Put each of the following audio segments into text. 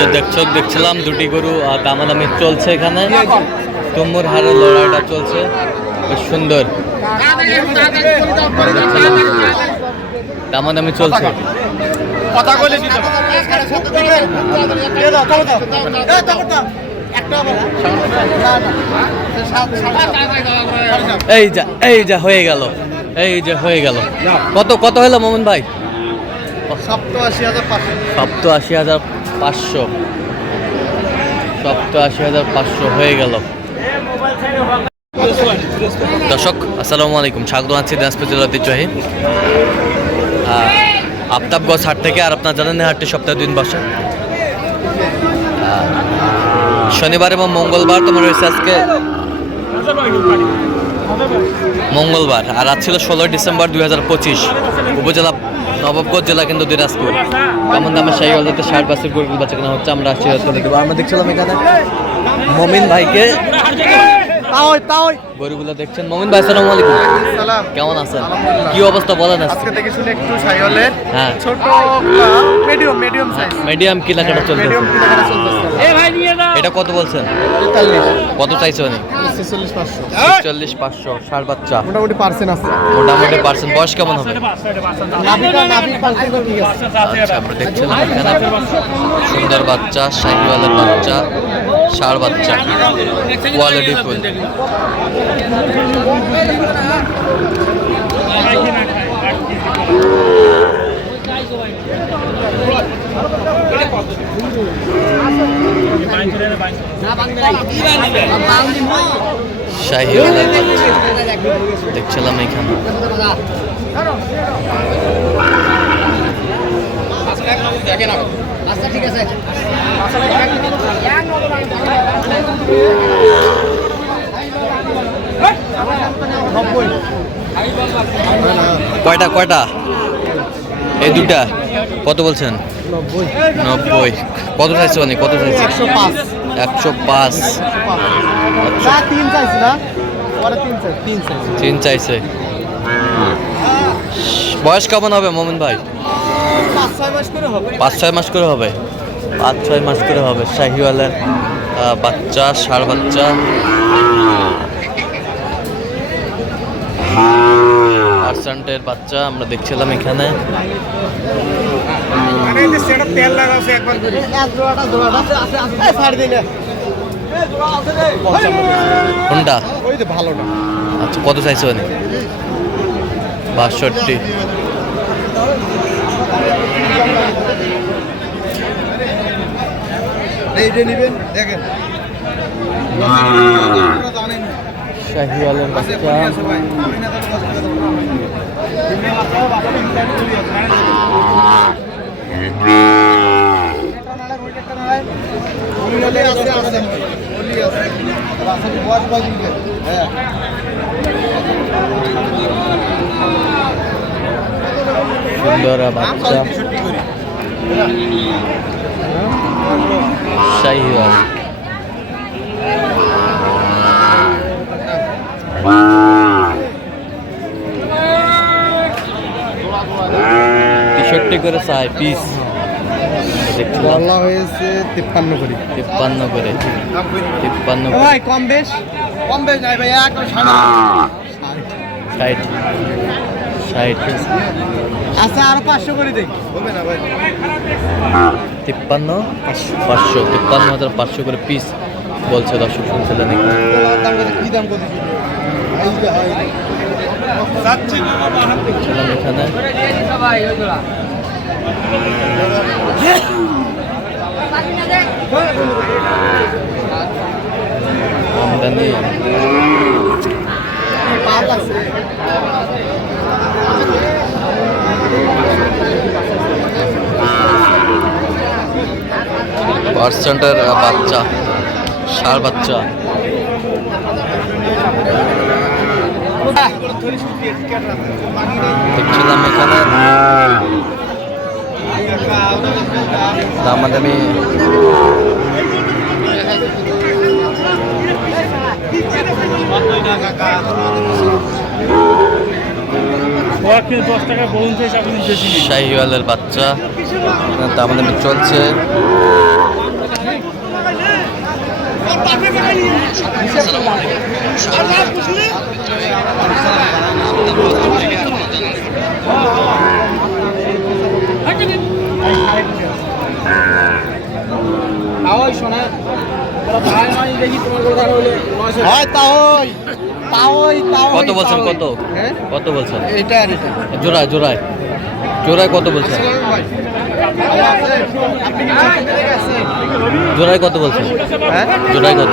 যে দেখছিলাম দুটি গরু দামাদামি চলছে এখানে। তুমুর হারের লড়াইটা চলছে, বেশ সুন্দর দামাদামি চলছে। এই যা হয়ে গেল, কত কত হলো মোমিন ভাই? 87,500 87,500 হয়ে গেল। দর্শক আসসালামু আলাইকুম, স্বাগত আছি দিনাজপুর জেলার ঐতিহ্যবাহী আফতাবগঞ্জ হাট থেকে। আর আপনার জানেন হাটটি সপ্তাহে 2 দিন বসে, শনিবার এবং মঙ্গলবার। তোমার রয়েছে আজকে মঙ্গলবার, আর আজ ছিল 16 ডিসেম্বর 2025। উপজেলা নবাবগঞ্জ, জেলা কিন্তু দিনাজপুর। কেমন দামে সেই অলরেডি 60 বাসের গরুগুলো বাচ্চা কেনা হচ্ছে, আমরা আসছি। আমরা দেখছিলাম এখানে মমিন ভাইকে, গরুগুলো দেখছেন। মমিন ভাই আসসালামু আলাইকুম, কেমন আছেন? কি অবস্থা বলেন? আজকে দেখে শুনে একটু সাইওয়ালের হ্যাঁ ছোট মিডিয়াম সাইজ, মিডিয়াম কিলাকাটা চলছে। এটা কত বলছেন? 43 কত চাইছে উনি? 46,500 ষাট বাচ্চা, মোটামুটি পার্সেন্ট আছে। মোটামুটি পার্সেন্ট। বয়স কেমন হবে? নাভি পার্সেন্ট ঠিক আছে। আচ্ছা, আমরা দেখছিলাম এখানে সুন্দর বাচ্চা, শাহিওয়ালের বাচ্চা, ষাড় বাচ্চা, কোয়ালিটি ফুল। শাহিওয়ালের বাচ্চা দেখছিলাম এখানে। কয়টা এই দুটা কত বলছেন? 90। কত চাইছে অনেক? কত চাইছে? 105। 3 চাইছে। বয়স কেমন হবে মোমিন ভাই? 5-6 মাস করে হবে। 5-6 মাস করে হবে। শাহিওয়ালের বাচ্চা, ষাড় বাচ্চা, পার্সেন্টের বাচ্চা আমরা দেখছিলাম এখানে। কোনটা? ভালোটা। আচ্ছা, কত চাইছে মানে? 62। শাহিওয়ালের বাচ্চা, সুন্দর বাচ্চা, শাহিওয়াল। টি-শার্টটি করে চাই পিস বলা হয়েছে 53 করে। 53 করে। 53 ভাই কম বেশ নাই ভাই, একদম 60। আচ্ছা, আরো 500 করে দেই, হবে না ভাই? 53,500 করে পিস বলছে। দর্শক শুনছিলেন কি দাম কত? ছিলাম এখানে। আমদানি পার্সেন্টের বাচ্চা, ষাড় বাচ্চা। দেখছিলাম এখানে দামাদামি শাহিওয়ালের বাচ্চা দামাদামি চলছে। কত বলছেন কত হ্যাঁ? কত বলছেন এটা আর এটা জোড়ায় জোড়ায় জোড়ায় কত বলছেন জোড়ায় কত বলছেন হ্যাঁ জোড়ায় কত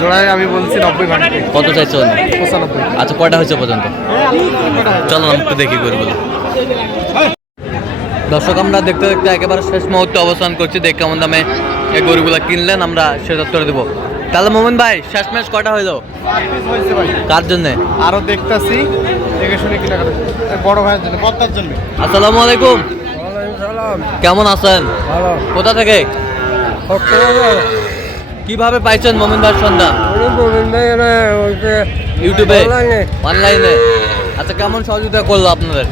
জোড়ায় আমি বলছি 90 ভাঙতে কত চাইছেন 95 আচ্ছা কয়টা হয়েছে পর্যন্ত চলো আমি একটু দেখি গরুগুলো দর্শক আমরা দেখতে দেখতে একেবারে শেষ মুহূর্তে অবস্থান করছি দেখ কেমন দামে এই গরুগুলো কিনলেন আমরা সেটা উত্তর দেবো তাহলে মোমিন ভাই শেষ ম্যাচ কয়টা হইলো হয়েছে ভাই কার জন্যে আরো দেখতাছি দেখে শুনে কিনা বড় ভাইয়ের জন্য পদ্মার জন্য আসসালামু আলাইকুম কেমন আছেন ভালো কোথা থেকে কিভাবে পাইছেন মোমিন ভাইয়ের সন্ধান ইউটিউবে অনলাইনে আচ্ছা কেমন সহযোগিতা করলো আপনাদের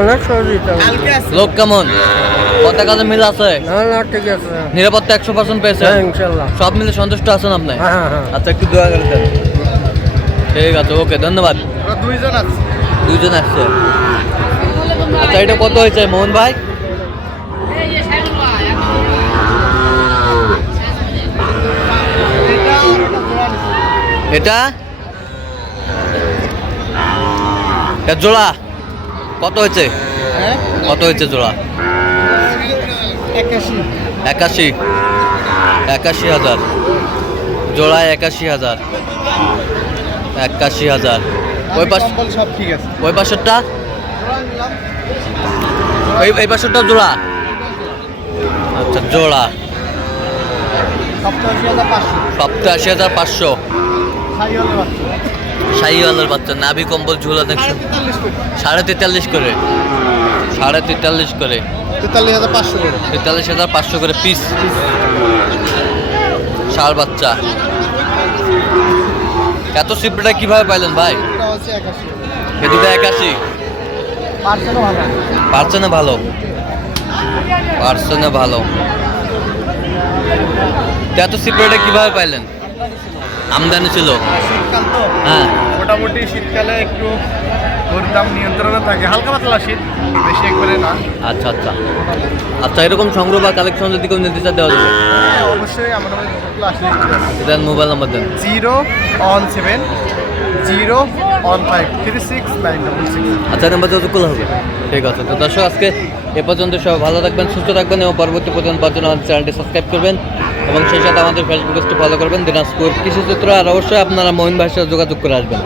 অনেক সহযোগিতা কালকে আছে লোক কেমন কথা কাজে মিল আছে না ঠিক আছে নিরাপত্তা 100% পেয়েছেন হ্যাঁ ইনশাল্লাহ সব মিলে সন্তুষ্ট আছেন আপনি হ্যাঁ হ্যাঁ আচ্ছা একটু দোয়া করে দেন ঠিক আছে ওকে ধন্যবাদ ওরা দুইজন আছে দুইজন আসছে আচ্ছা এটা কত হয়েছে মোহন ভাই এটা এটা জোড়া কত হয়েছে হ্যাঁ কত হয়েছে জোড়া 81 81,000 জোড়ায় 81,000 81,000 ওই পাশ কম্বল সব ঠিক আছে ওই পাশেরটা এই পাশেরটা জোড়া আচ্ছা জোড়া 87,500 87,500 সাইওয়ালের বাচ্চা শাহিওয়ালের বাচ্চা নাভি কম্বল ঝুলা দেখছেন 43.5 করে 43.5 করে 43,500 করে 43,500 করে পিস ষাঁড় বাচ্চা এত সিপ্রেটা কিভাবে পাইলেন ভাই এটা হচ্ছে 81 এ দুটো 81 পার্সেন্টও ভালো পার্সেনে ভালো তো এত সিপ্রেটা কিভাবে পাইলেন আমদানি ছিল শীতকাল তো হ্যাঁ মোটামুটি শীতকালে একটু ওর দাম নিয়ন্ত্রণে থাকে হালকা পাতলা শীত বেশি একবারে না আচ্ছা আচ্ছা আচ্ছা এরকম সংগ্রহ বা কালেকশন যদি কেউ নিতে চায় দেওয়া যাবে অবশ্যই আমাদের আসলে দেন মোবাইল নাম্বার দেন 017 015 36 আচ্ছা নাম্বার যোগাযোগ করলে হবে ঠিক আছে তো দর্শক আজকে এ পর্যন্ত সব ভালো থাকবেন সুস্থ থাকবেন এবং পরবর্তী পর্যন্ত পাওয়ার জন্য আমাদের চ্যানেলটি সাবস্ক্রাইব করবেন এবং সেই সাথে আমাদের ফেসবুক পেজটি ফলো করবেন দিনাজপুর কৃষিচিত্র আর অবশ্যই আপনারা মোহিন ভাইয়ের সাথে যোগাযোগ করে আসবেন